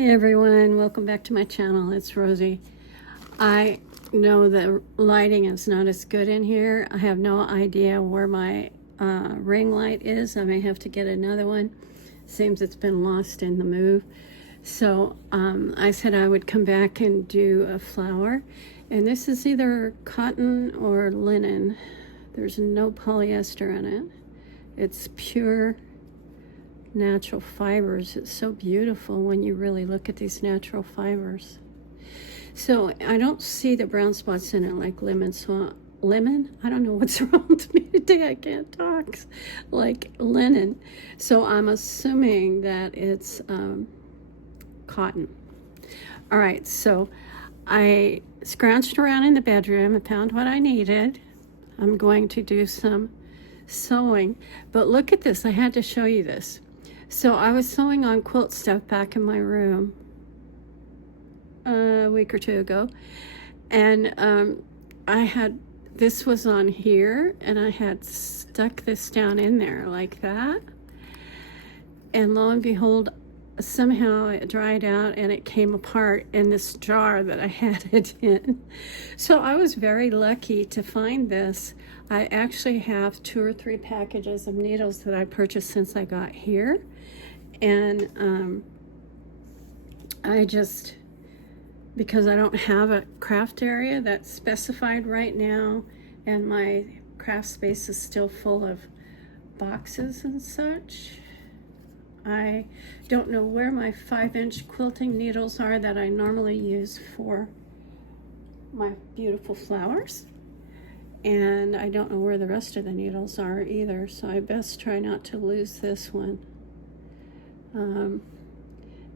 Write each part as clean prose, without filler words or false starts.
Hey everyone, welcome back to my channel. It's Rosie. I know the lighting is not as good in here. I have no idea where my ring light is. I may have to get another one. Seems it's been lost in the move. So I said I would come back and do a flower. And this is either cotton or linen. There's no polyester in it. It's pure natural fibers. It's so beautiful when you really look at these natural fibers. So I don't see the brown spots in it like lemon. I don't know what's wrong with me today. I can't talk. Like linen. So I'm assuming that it's cotton. All right, so I scrounged around in the bedroom and found what I needed. I'm going to do some sewing, but look at this. I had to show you this. So I was sewing on quilt stuff back in my room a week or two ago, and this was on here, and I had stuck this down in there like that, and lo and behold, somehow it dried out and it came apart in this jar that I had it in. So I was very lucky to find this. I actually have 2 or 3 packages of needles that I purchased since I got here. And because I don't have a craft area that's specified right now, and my craft space is still full of boxes and such, I don't know where my 5-inch quilting needles are that I normally use for my beautiful flowers. And I don't know where the rest of the needles are either, so I best try not to lose this one.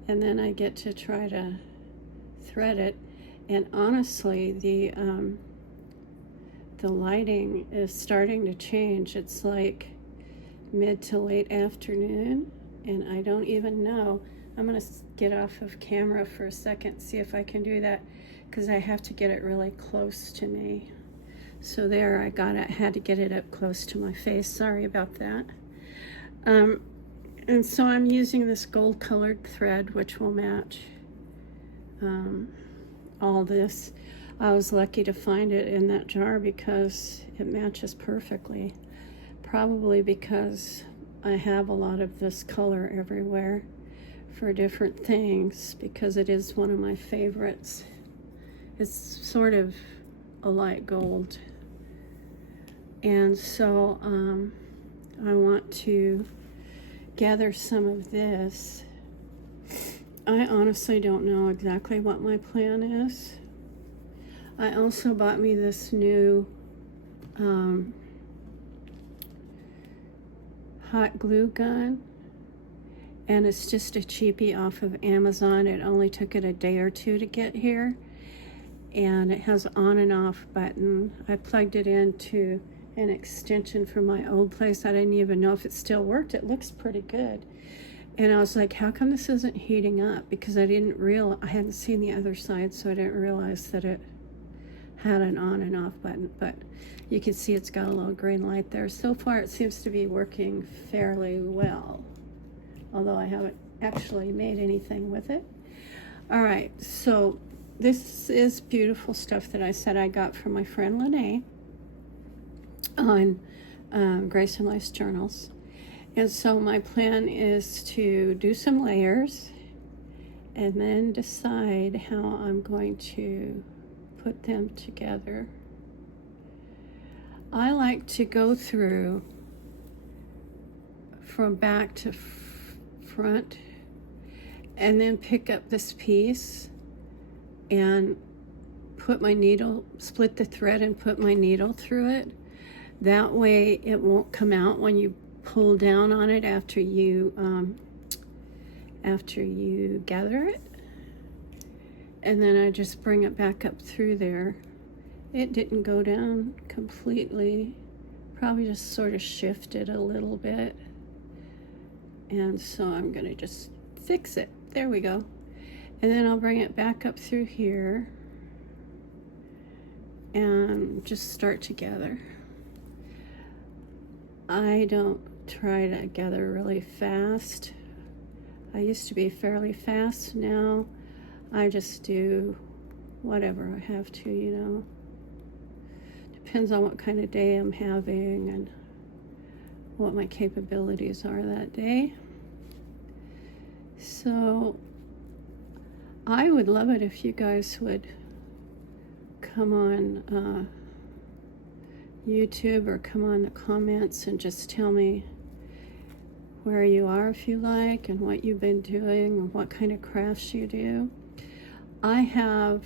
And then I get to try to thread it. And honestly, the lighting is starting to change. It's like mid to late afternoon, and I don't even know. I'm going to get off of camera for a second, see if I can do that, because I have to get it really close to me. So there, had to get it up close to my face. Sorry about that. And so I'm using this gold colored thread, which will match all this. I was lucky to find it in that jar because it matches perfectly. Probably because I have a lot of this color everywhere for different things, because it is one of my favorites. It's sort of a light gold. And so I want to gather some of this. I honestly don't know exactly what my plan is. I also bought me this new hot glue gun, and it's just a cheapie off of Amazon. It only took it a day or two to get here, and it has on and off button. I plugged it into an extension from my old place. I didn't even know if it still worked. It looks pretty good. And I was like, how come this isn't heating up? Because I hadn't seen the other side, so I didn't realize that it had an on and off button. But you can see it's got a little green light there. So far it seems to be working fairly well, although I haven't actually made anything with it. All right, so this is beautiful stuff that I said I got from my friend Lene on Grace and Lace Journals. And so my plan is to do some layers and then decide how I'm going to put them together. I like to go through from back to front and then pick up this piece and split the thread and put my needle through it. That way it won't come out when you pull down on it after you gather it. And then I just bring it back up through there. It didn't go down completely, probably just sort of shifted a little bit. And so I'm gonna just fix it. There we go. And then I'll bring it back up through here and just start to gather. I don't try to gather really fast. I used to be fairly fast. Now I just do whatever I have to, you know. Depends on what kind of day I'm having and what my capabilities are that day. So I would love it if you guys would come on YouTube or come on the comments and just tell me where you are if you like, and what you've been doing, and what kind of crafts you do. I have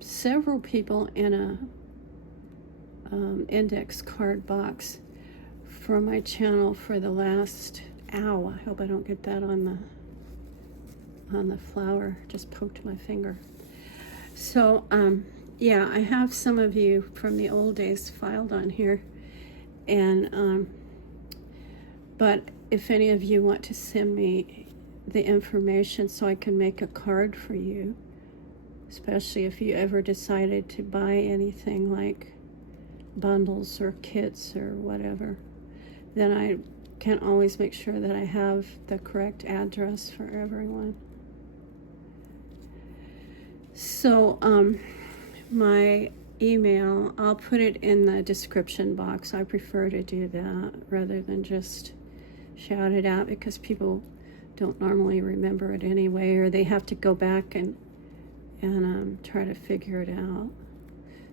several people in a index card box for my channel for the last hour. I hope I don't get that on the flower. Just poked my finger. So yeah, I have some of you from the old days filed on here, and but if any of you want to send me the information so I can make a card for you, especially if you ever decided to buy anything like bundles or kits or whatever, then I can always make sure that I have the correct address for everyone. So my email, I'll put it in the description box. I prefer to do that rather than just shout it out, because people don't normally remember it anyway, or they have to go back and try to figure it out.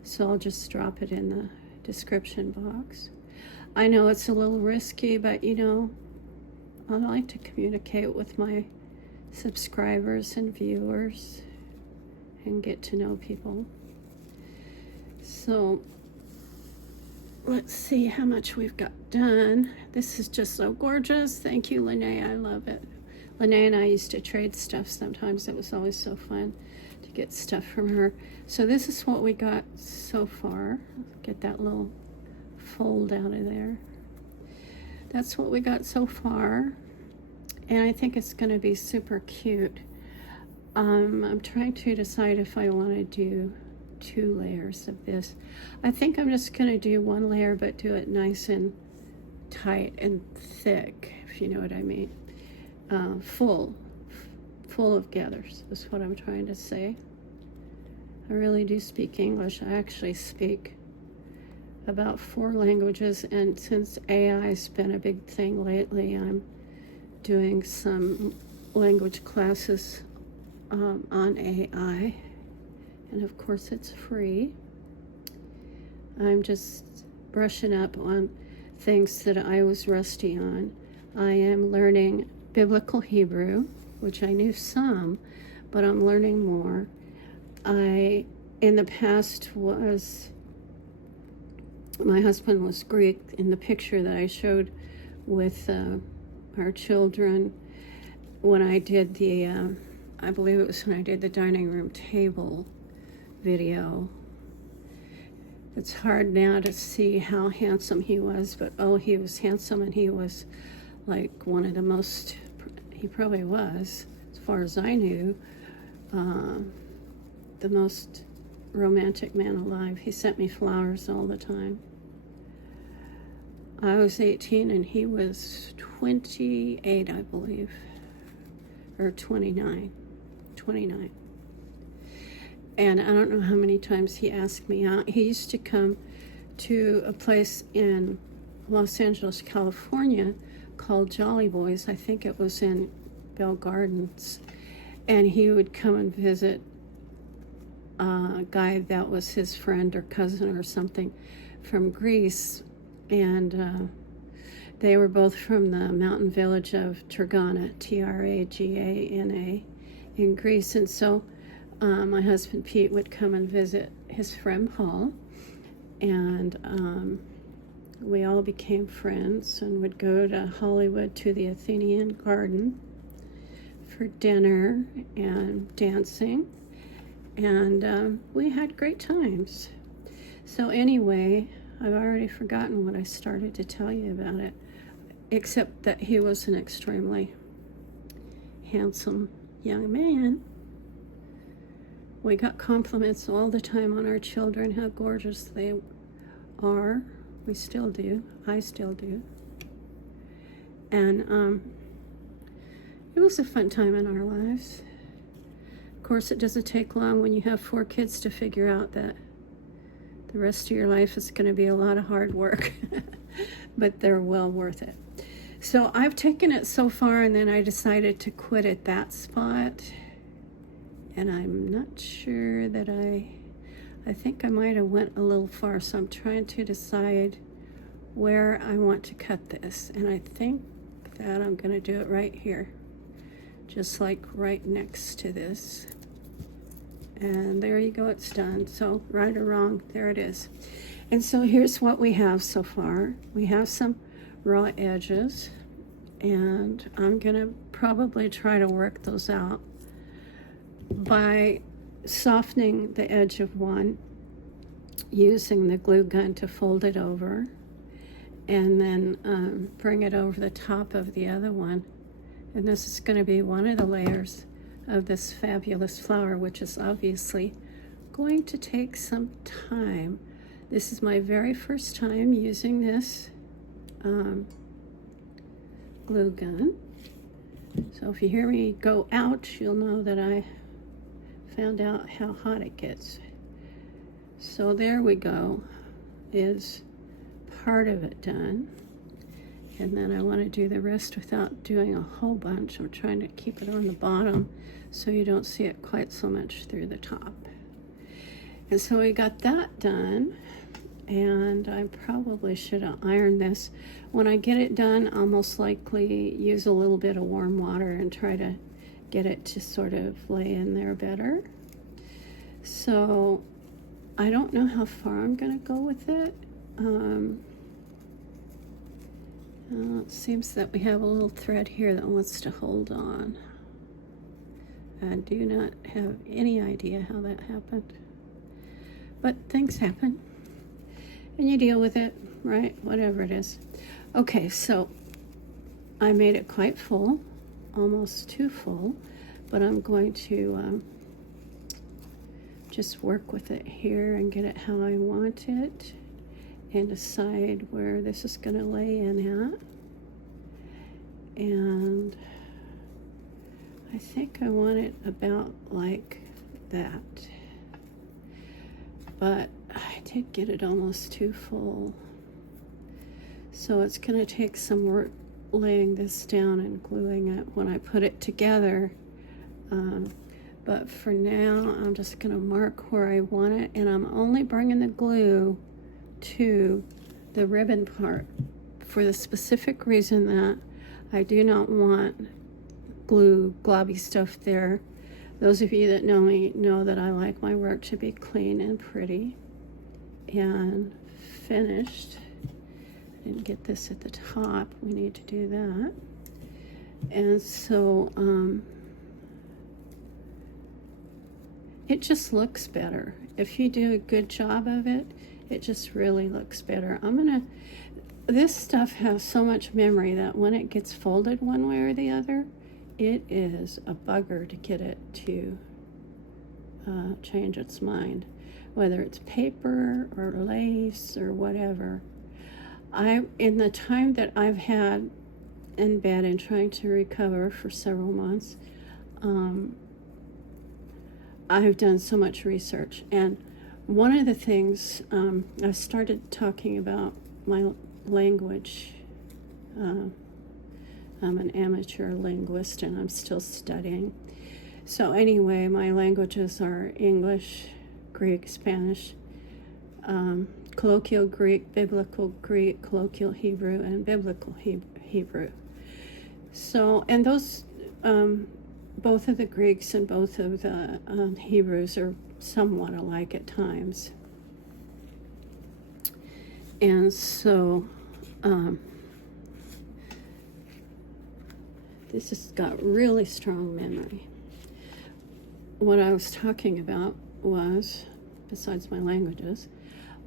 So I'll just drop it in the description box. I know it's a little risky, but you know, I like to communicate with my subscribers and viewers and get to know people. So let's see how much we've got done. This is just so gorgeous. Thank you, Lene. I love it. Lene and I used to trade stuff sometimes. It was always so fun to get stuff from her. So this is what we got so far. Get that little fold out of there. That's what we got so far. And I think it's going to be super cute. I'm trying to decide if I want to do 2 layers of this. I think I'm just going to do 1 layer, but do it nice and tight and thick, if you know what I mean. Full of gathers is what I'm trying to say. I really do speak English. I actually speak about 4 languages, and since AI's been a big thing lately, I'm doing some language classes on AI, and of course it's free. I'm just brushing up on things that I was rusty on. I am learning Biblical Hebrew, which I knew some, but I'm learning more. I, in the past, my husband was Greek in the picture that I showed with our children when I did the, I believe it was when I did the dining room table video. It's hard now to see how handsome he was, but oh, he was handsome, and he was like one of the most, he probably was, as far as I knew, the most romantic man alive. He sent me flowers all the time. I was 18 and he was 28, I believe, or 29. And I don't know how many times he asked me out. He used to come to a place in Los Angeles, California called Jolly Boys. I think it was in Bell Gardens. And he would come and visit a guy that was his friend or cousin or something from Greece. And they were both from the mountain village of Tragana, Tragana, in Greece. And so my husband Pete would come and visit his friend Paul, and we all became friends and would go to Hollywood to the Athenian Garden for dinner and dancing, and we had great times. So anyway, I've already forgotten what I started to tell you about it, except that he was an extremely handsome young man. We got compliments all the time on our children, how gorgeous they are. We still do. I still do. And It was a fun time in our lives. Of course, it doesn't take long when you have 4 kids to figure out that the rest of your life is going to be a lot of hard work, but they're well worth it. So I've taken it so far, and then I decided to quit at that spot. And I'm not sure that I think I might have went a little far. So I'm trying to decide where I want to cut this. And I think that I'm going to do it right here, just like right next to this. And there you go, it's done. So right or wrong, there it is. And so here's what we have so far. We have some raw edges, and I'm gonna probably try to work those out by softening the edge of one, using the glue gun to fold it over, and then bring it over the top of the other one. And this is going to be one of the layers of this fabulous flower, which is obviously going to take some time. This is my very first time using this glue gun. So if you hear me go ouch, you'll know that I found out how hot it gets. So there we go, is part of it done. And then I want to do the rest without doing a whole bunch. I'm trying to keep it on the bottom so you don't see it quite so much through the top. And so we got that done, and I probably should have ironed this. When I get it done, I'll most likely use a little bit of warm water and try to get it to sort of lay in there better. So I don't know how far I'm going to go with it. It seems that we have a little thread here that wants to hold on. I do not have any idea how that happened. But things happen, and you deal with it, right? Whatever it is. Okay, so I made it quite full, almost too full, but I'm going to just work with it here and get it how I want it, and decide where this is going to lay in at. And I think I want it about like that. But I did get it almost too full. So it's going to take some work laying this down and gluing it when I put it together. But for now, I'm just going to mark where I want it, and I'm only bringing the glue to the ribbon part for the specific reason that I do not want glue, globby stuff there. Those of you that know me know that I like my work to be clean and pretty and finished. I didn't get this at the top. We need to do that. And so it just looks better. If you do a good job of it, it just really looks better. This stuff has so much memory that when it gets folded one way or the other, it is a bugger to get it to change its mind, whether it's paper or lace or whatever. In the time that I've had in bed and trying to recover for several months, I've done so much research. And one of the things, I started talking about my language. I'm an amateur linguist, and I'm still studying. So anyway, my languages are English, Greek, Spanish, colloquial Greek, biblical Greek, colloquial Hebrew, and biblical Hebrew. So, and those, both of the Greeks and both of the Hebrews are somewhat alike at times. And so, this has got really strong memory. What I was talking about was, besides my languages,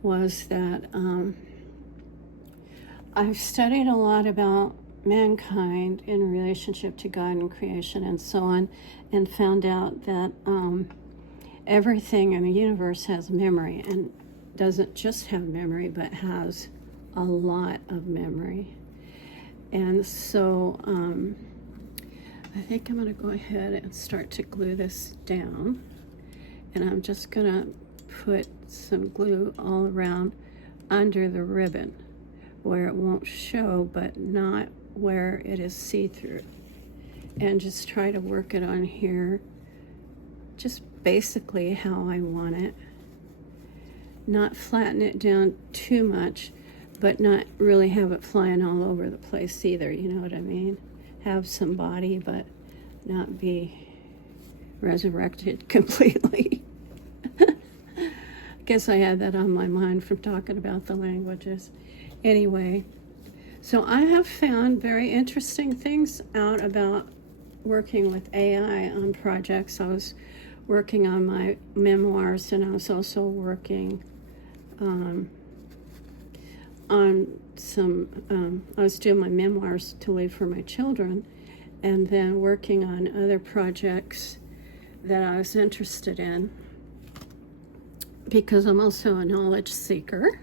was that I've studied a lot about mankind in relationship to God and creation and so on, and found out that everything in the universe has memory, and doesn't just have memory, but has a lot of memory. And so I think I'm going to go ahead and start to glue this down. And I'm just going to put some glue all around under the ribbon where it won't show, but not where it is see-through. And just try to work it on here just basically how I want it. Not flatten it down too much, but not really have it flying all over the place either, you know what I mean? Have some body, but not be resurrected completely. Guess I had that on my mind from talking about the languages. Anyway, so I have found very interesting things out about working with AI on projects. I was working on my memoirs, and I was also working on some, I was doing my memoirs to leave for my children, and then working on other projects that I was interested in, because I'm also a knowledge seeker,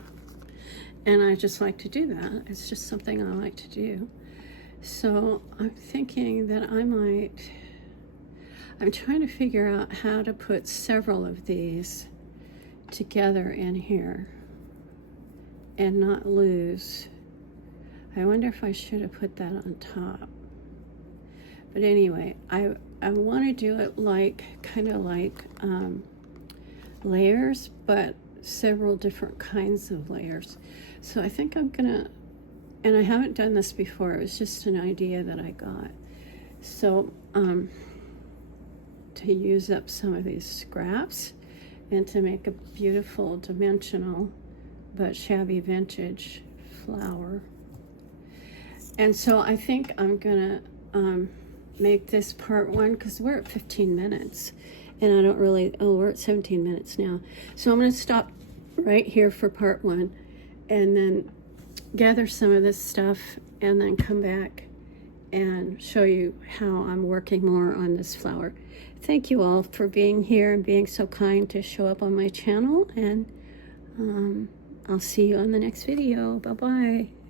and I just like to do that. It's just something I like to do. So I'm thinking that I'm trying to figure out how to put several of these together in here and not lose. I wonder if I should have put that on top. But anyway, I want to do it like, kind of like layers, but several different kinds of layers. So I think I'm gonna, and I haven't done this before, it was just an idea that I got. So to use up some of these scraps and to make a beautiful dimensional but shabby vintage flower. And so I think I'm gonna make this part one, because we're at 15 minutes and I don't really, oh, we're at 17 minutes now. So I'm gonna stop right here for part one and then gather some of this stuff and then come back and show you how I'm working more on this flower. Thank you all for being here and being so kind to show up on my channel, and I'll see you on the next video. Bye-bye.